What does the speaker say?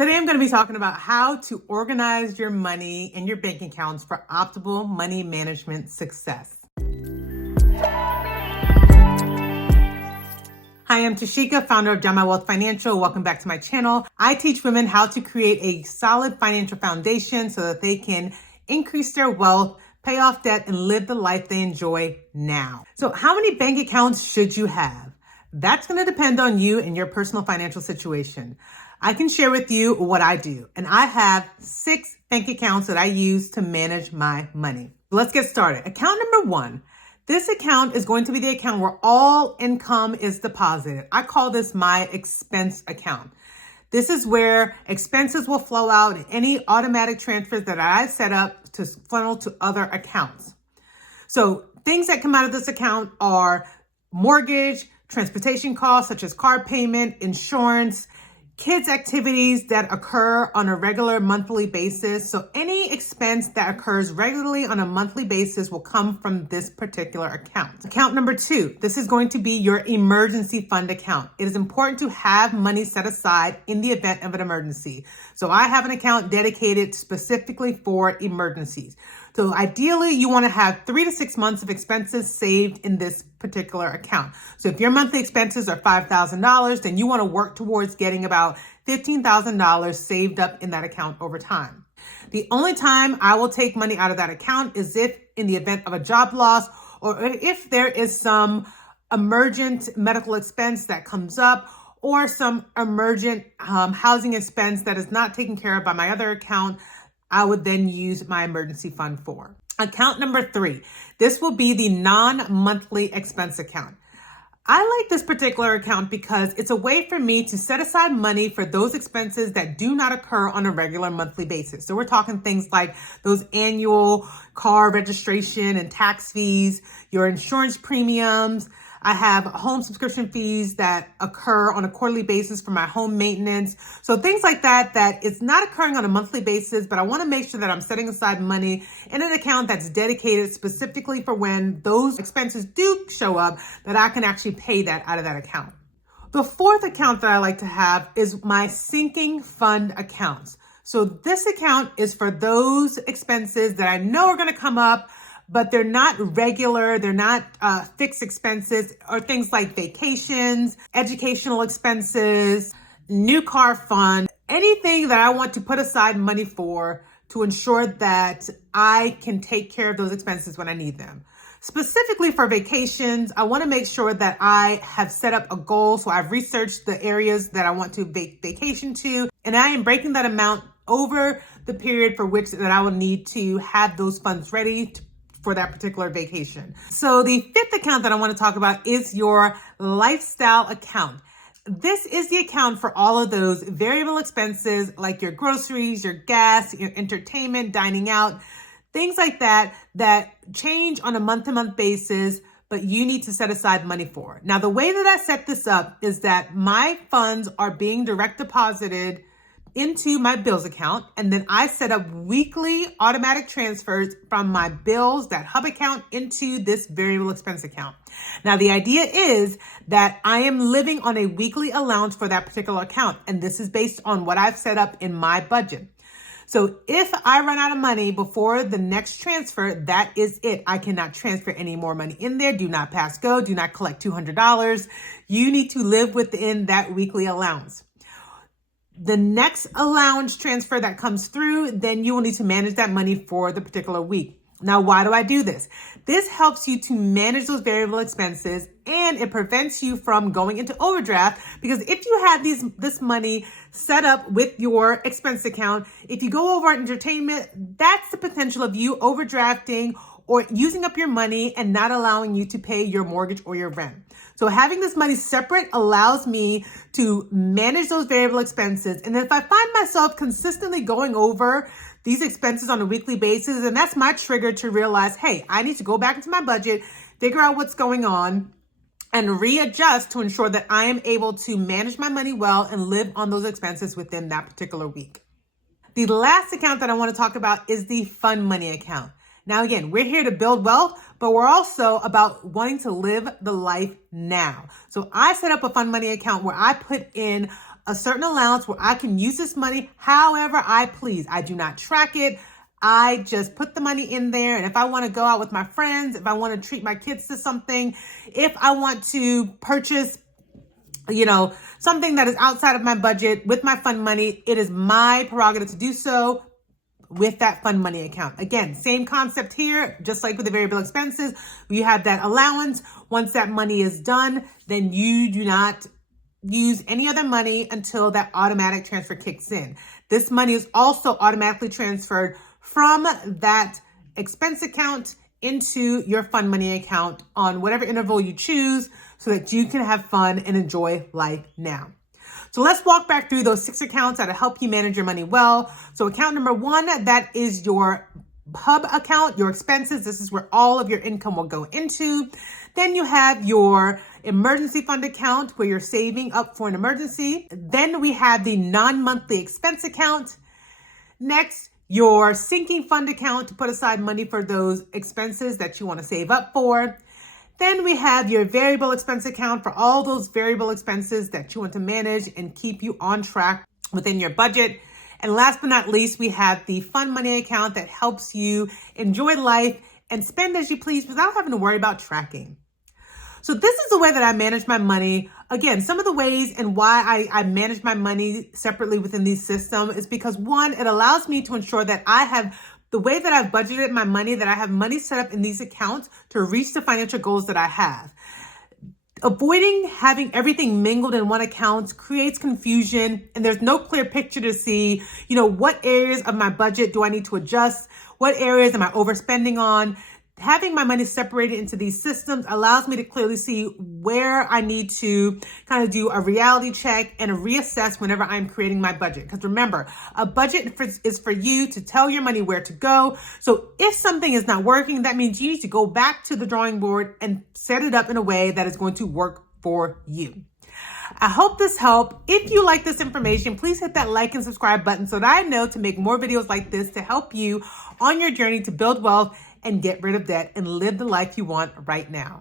Today I'm going to be talking about how to organize your money and your bank accounts for optimal money management success. Hi, I'm Tashika, founder of My Wealth Financial. Welcome back to my channel. I teach women how to create a solid financial foundation so that they can increase their wealth, pay off debt, and live the life they enjoy now. So how many bank accounts should you have? That's going to depend on you and your personal financial situation. I can share with you what I do, and I have 6 bank accounts that I use to manage my money. Let's get started. Account number 1. This account is going to be the account where all income is deposited. I call this my expense account. This is where expenses will flow out and any automatic transfers that I set up to funnel to other accounts. So things that come out of this account are mortgage, transportation costs such as car payment, insurance, kids' activities that occur on a regular monthly basis. So any expense that occurs regularly on a monthly basis will come from this particular account. Account number 2, this is going to be your emergency fund account. It is important to have money set aside in the event of an emergency. So I have an account dedicated specifically for emergencies. So ideally, you want to have 3 to 6 months of expenses saved in this particular account. So if your monthly expenses are $5,000, then you want to work towards getting about $15,000 saved up in that account over time. The only time I will take money out of that account is if in the event of a job loss or if there is some emergent medical expense that comes up or some emergent housing expense that is not taken care of by my other account, I would then use my emergency fund for. Account number 3, this will be the non-monthly expense account. I like this particular account because it's a way for me to set aside money for those expenses that do not occur on a regular monthly basis. So we're talking things like those annual car registration and tax fees, your insurance premiums. I have home subscription fees that occur on a quarterly basis for my home maintenance. So things like that it's not occurring on a monthly basis, but I want to make sure that I'm setting aside money in an account that's dedicated specifically for when those expenses do show up, that I can actually pay that out of that account. The 4th account that I like to have is my sinking fund accounts. So this account is for those expenses that I know are going to come up, but they're not regular, they're not fixed expenses, or things like vacations, educational expenses, new car fund, anything that I want to put aside money for to ensure that I can take care of those expenses when I need them. Specifically for vacations, I want to make sure that I have set up a goal. So I've researched the areas that I want to vacation to, and I am breaking that amount over the period for which that I will need to have those funds ready for that particular vacation. So the 5th account that I want to talk about is your lifestyle account. This is the account for all of those variable expenses like your groceries, your gas, your entertainment, dining out, things like that change on a month-to-month basis, but you need to set aside money for. Now, the way that I set this up is that my funds are being direct deposited into my bills account, and then I set up weekly automatic transfers from my bills, that hub account, into this variable expense account. Now, the idea is that I am living on a weekly allowance for that particular account, and this is based on what I've set up in my budget. So if I run out of money before the next transfer, that is it. I cannot transfer any more money in there. Do not pass go. Do not collect $200. You need to live within that weekly allowance. The next allowance transfer that comes through, then you will need to manage that money for the particular week. Now, why do I do this? This helps you to manage those variable expenses, and it prevents you from going into overdraft, because if you have this money set up with your expense account, if you go over on entertainment, that's the potential of you overdrafting or using up your money and not allowing you to pay your mortgage or your rent. So having this money separate allows me to manage those variable expenses. And if I find myself consistently going over these expenses on a weekly basis, and that's my trigger to realize, hey, I need to go back into my budget, figure out what's going on, and readjust to ensure that I am able to manage my money well and live on those expenses within that particular week. The last account that I want to talk about is the fund money account. Now, again, we're here to build wealth, but we're also about wanting to live the life now. So I set up a fund money account where I put in a certain allowance where I can use this money however I please. I do not track it. I just put the money in there. And if I want to go out with my friends, if I want to treat my kids to something, if I want to purchase, something that is outside of my budget with my fund money, it is my prerogative to do so with that fund money account. Again, same concept here, just like with the variable expenses. You have that allowance. Once that money is done, then you do not use any other money until that automatic transfer kicks in. This money is also automatically transferred from that expense account into your fund money account on whatever interval you choose so that you can have fun and enjoy life now. So let's walk back through those 6 accounts that'll help you manage your money well. So account number 1, that is your hub account, your expenses. This is where all of your income will go into. Then you have your emergency fund account where you're saving up for an emergency. Then we have the non-monthly expense account. Next, your sinking fund account to put aside money for those expenses that you want to save up for. Then we have your variable expense account for all those variable expenses that you want to manage and keep you on track within your budget. And last but not least, we have the fund money account that helps you enjoy life and spend as you please without having to worry about tracking. So this is the way that I manage my money. Again, some of the ways and why I manage my money separately within these systems is because 1, it allows me to ensure that I have the way that I've budgeted my money, that I have money set up in these accounts to reach the financial goals that I have. Avoiding having everything mingled in one account creates confusion, and there's no clear picture to see, what areas of my budget do I need to adjust? What areas am I overspending on? Having my money separated into these systems allows me to clearly see where I need to kind of do a reality check and a reassess whenever I'm creating my budget. Because remember, a budget is for you to tell your money where to go. So if something is not working, that means you need to go back to the drawing board and set it up in a way that is going to work for you. I hope this helped. If you like this information, please hit that like and subscribe button so that I know to make more videos like this to help you on your journey to build wealth and get rid of debt and live the life you want right now.